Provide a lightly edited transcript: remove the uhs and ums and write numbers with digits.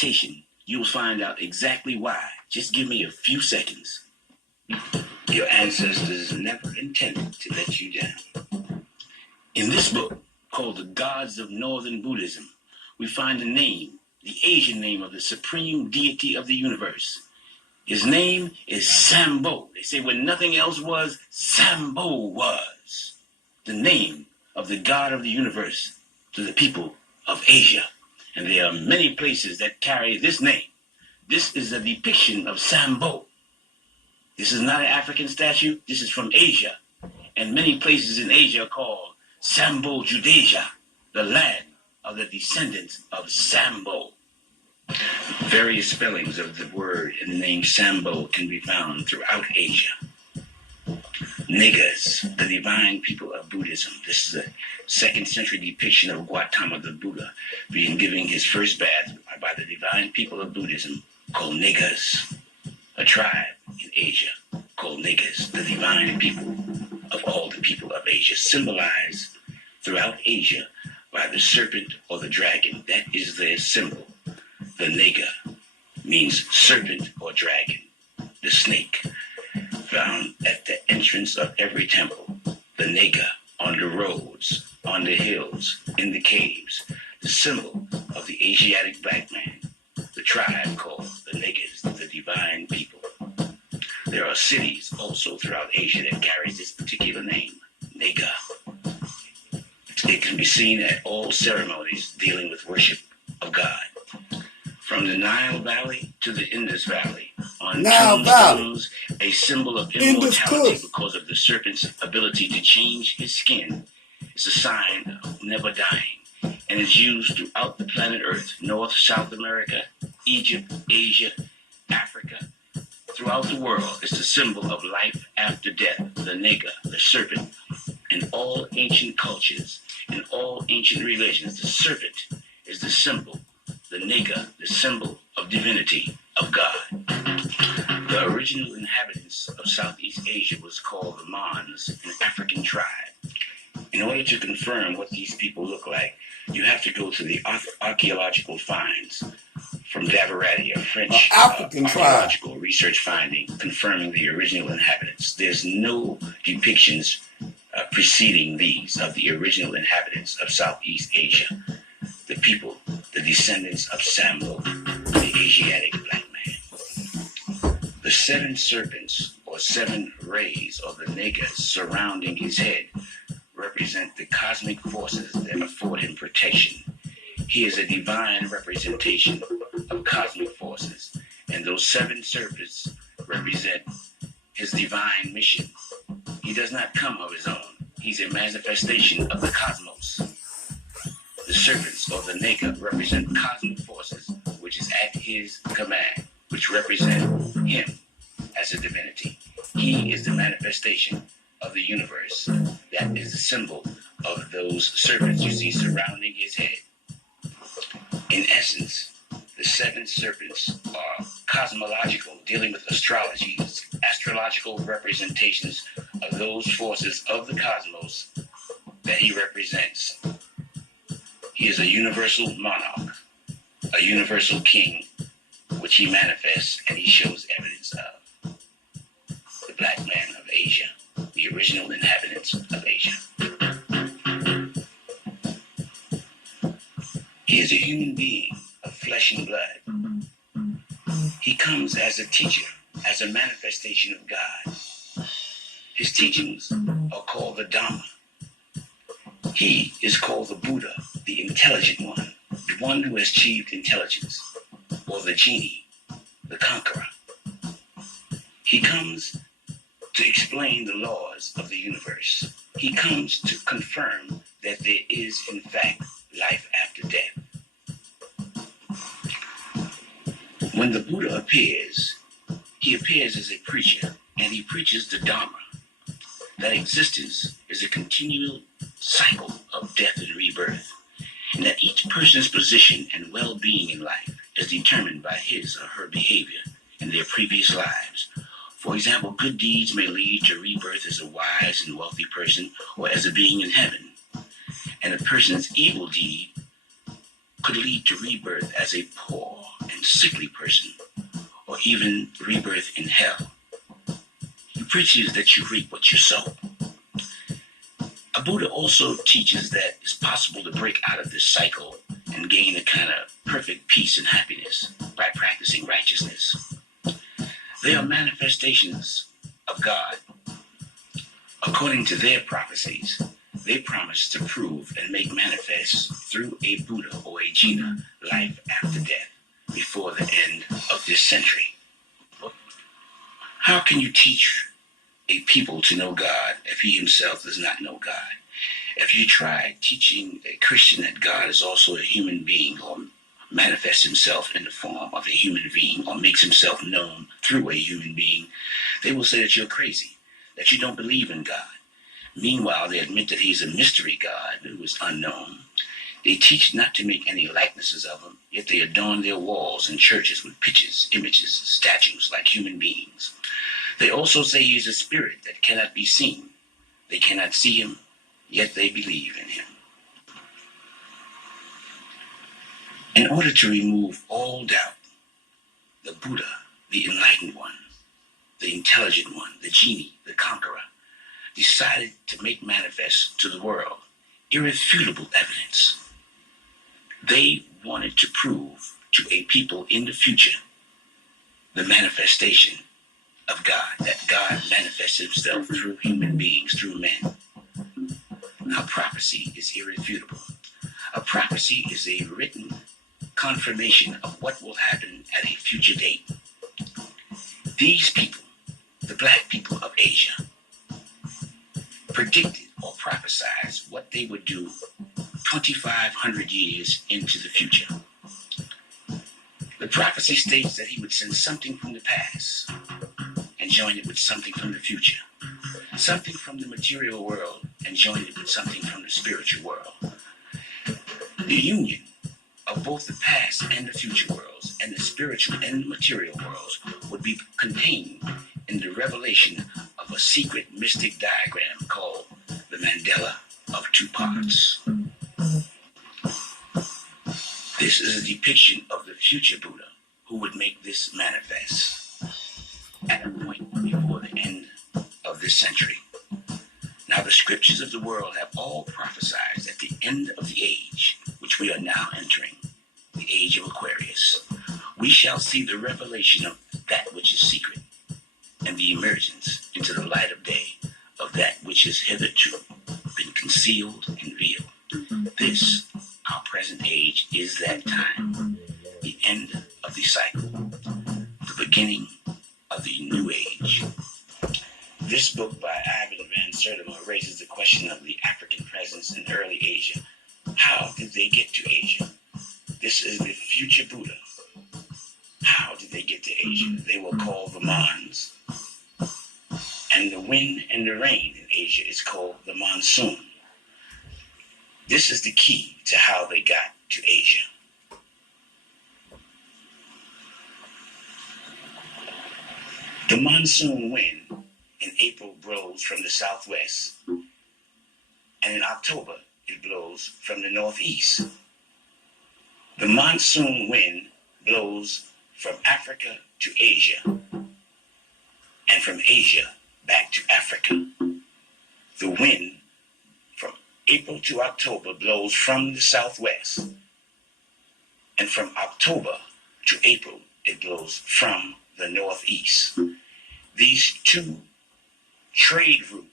meditation, you'll find out exactly why. Just give me a few seconds. Your ancestors never intended to let you down. In this book, called The Gods of Northern Buddhism, we find the name, the Asian name of the supreme deity of the universe. His name is Sambo. They say when nothing else was, Sambo was the name of the God of the universe to the people of Asia. And there are many places that carry this name. This is a depiction of Sambo. This is not an African statue. This is from Asia. And many places in Asia are called Sambo Judasia, the land of the descendants of Sambo. Various spellings of the word and the name Sambo can be found throughout Asia. Niggas, the divine people of Buddhism. This is a 2nd century depiction of Gautama the Buddha being given his first bath by the divine people of Buddhism called niggas. A tribe in Asia called niggas, the divine people of all the people of Asia, symbolized throughout Asia by the serpent or the dragon. That is their symbol. The nigga means serpent or dragon. The snake, found at the entrance of every temple. The nigga on the roads, on the hills, in the caves. The symbol of the Asiatic black man. The tribe called the niggas, the divine people. There are cities also throughout Asia that carries this particular name, nigga. It can be seen at all ceremonies dealing with worship of God. From the Nile Valley to the Indus Valley, on tombstones, a symbol of immortality because of the serpent's ability to change his skin. It's a sign of never dying, and is used throughout the planet Earth, North, South America, Egypt, Asia, Africa, throughout the world. It's the symbol of life after death, the nigga, the serpent. In all ancient cultures, in all ancient religions, the serpent is the symbol, the nigga, the symbol of divinity, of God. The original inhabitants of Southeast Asia was called the Mons, an African tribe. In order to confirm what these people look like, you have to go to the archaeological finds from Davarati, a French archaeological research finding confirming the original inhabitants. There's no depictions preceding these of the original inhabitants of Southeast Asia, the people, the descendants of Sambo, the Asiatic black man. The 7 serpents, or 7 rays of the niggas surrounding his head, represent the cosmic forces that afford him protection. He is a divine representation of cosmic forces, and those 7 serpents represent his divine mission. He does not come of his own. He's a manifestation of the cosmos. The serpents, or the nigga, represent cosmic forces, which is at his command, which represent him as a divinity. He is the manifestation of the universe. That is the symbol of those serpents you see surrounding his head. In essence, the 7 serpents are cosmological, dealing with astrology, astrological representations of those forces of the cosmos that he represents. He is a universal monarch, a universal king, which he manifests and he shows evidence of. The black man of Asia, the original inhabitants of Asia. He is a human being of flesh and blood. He comes as a teacher, as a manifestation of God. His teachings are called the Dhamma. He is called the Buddha, the intelligent one, the one who has achieved intelligence, or the genie, the conqueror. He comes to explain the laws of the universe. He comes to confirm that there is, in fact, life after death. When the Buddha appears, he appears as a preacher, and he preaches the Dhamma. That existence is a continual cycle of death and rebirth, and that each person's position and well-being in life is determined by his or her behavior in their previous lives. For example, good deeds may lead to rebirth as a wise and wealthy person or as a being in heaven, and a person's evil deed could lead to rebirth as a poor and and sickly person, or even rebirth in hell. He preaches that you reap what you sow. A Buddha also teaches that it's possible to break out of this cycle and gain a kind of perfect peace and happiness by practicing righteousness. They are manifestations of God. According to their prophecies, they promise to prove and make manifest through a Buddha or a Jina life after death before the end of this century. How can you teach a people to know God if he himself does not know God? If you try teaching a Christian that God is also a human being or manifests himself in the form of a human being or makes himself known through a human being, they will say that you're crazy, that you don't believe in God. Meanwhile, they admit that he's a mystery God who is unknown. They teach not to make any likenesses of him, yet they adorn their walls and churches with pictures, images, statues like human beings. They also say he is a spirit that cannot be seen. They cannot see him, yet they believe in him. In order to remove all doubt, the Buddha, the enlightened one, the intelligent one, the genie, the conqueror, decided to make manifest to the world irrefutable evidence. They wanted to prove to a people in the future the manifestation of God, that God manifests himself through human beings, through men. Now, prophecy is irrefutable. A prophecy is a written confirmation of what will happen at a future date. These people, the black people of Asia, predicted or prophesied what they would do 2,500 years into the future. The prophecy states that he would send something from the past and join it with something from the future, something from the material world and join it with something from the spiritual world. The union of both the past and the future worlds and the spiritual and material worlds would be contained in the revelation of a secret mystic diagram called the mandala of two parts. This is a depiction of the future Buddha who would make this manifest at a point before the end of this century. Now the scriptures of the world have all prophesied at the end of the age, which we are now entering, the age of Aquarius, we shall see the revelation of that which is secret and the emergence into the light of day of that which has hitherto been concealed and veiled. This, our present age, is that time, the end of the cycle, the beginning of the new age. This book by Ivan van Sertima raises the question of the African presence in early Asia. How did they get to Asia? This is the future Buddha. How did they get to Asia? They were called the Mons. And the wind and the rain in Asia is called the monsoon. This is the key to how they got to Asia. The monsoon wind in April blows from the southwest, and in October it blows from the northeast. The monsoon wind blows from Africa to Asia, and from Asia back to Africa. The wind from April to October blows from the southwest, and from October to April it blows from the northeast. These two trade routes